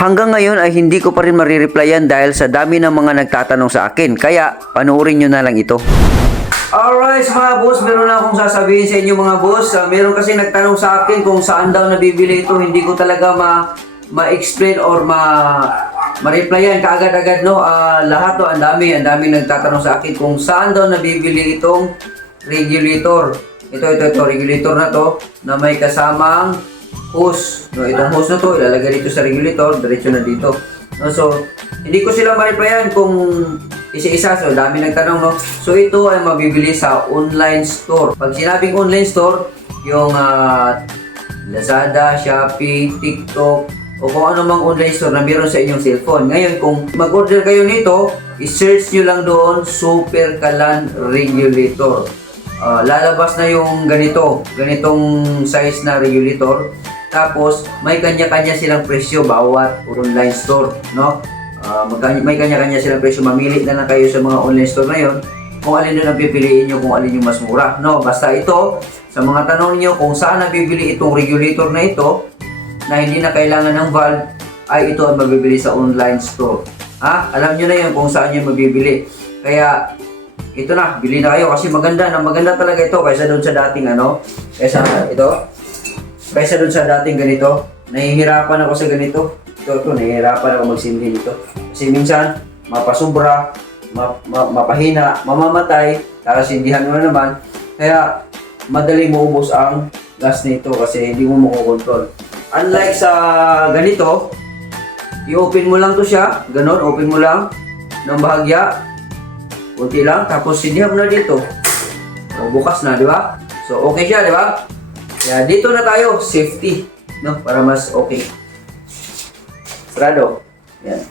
Hanggang ngayon ay hindi ko pa rin marireplyan dahil sa dami ng mga nagtatanong sa akin. Kaya panoorin nyo na lang ito. Alright mga boss, meron na akong sasabihin sa inyo mga boss. Meron kasi nagtanong sa akin kung saan daw nabibili ito. Hindi ko talaga ma-explain or ma-replyan kaagad-agad, no. Lahat to, ang dami nagtatanong sa akin kung saan daw nabibili itong regulator. Ito, regulator na to na may kasamang hose. No, itong hose na to, ilalagay dito sa regulator, diretso na dito. No, so, hindi ko sila ma-replyan kung isa-isa. So, dami nagtanong, no. So, ito ay mabibili sa online store. Pag sinabing online store, yung Lazada, Shopee, TikTok, o kung ano mang online store na meron sa inyong cellphone. Ngayon, kung mag-order kayo nito, i-search nyo lang doon, Super Kalan Regulator. Lalabas na yung ganitong size na regulator. Tapos, may kanya-kanya silang presyo bawat online store, no? May kanya-kanya silang presyo. Mamili na lang kayo sa mga online store na yon kung alin doon ang pipiliin nyo, kung alin yung mas mura, no? Basta ito, sa mga tanong niyo kung saan nabibili itong regulator na ito, na hindi na kailangan ng valve, ay ito ang mabibili sa online store. Alam nyo na yun kung saan nyo mabibili. Kaya, ito na, bili na kayo kasi maganda talaga ito kaysa doon sa dating kaysa doon sa dating ganito. Nahihirapan ako sa ganito. Ito, nahihirapan ako magsindi nito. Kasi minsan, mapasubra, mapahina, mamamatay, kakasindihan mo na naman. Kaya, madali maubos ang gas nito kasi hindi mo makokontrol. Unlike sa ganito, i-open mo lang to siya, ganon, open mo lang ng bahagya, kunti lang, tapos sindihan mo na dito. O, bukas na, di ba? So, okay siya, di ba? Kaya dito na tayo, safety, no? Para mas okay. Sarado. Yan.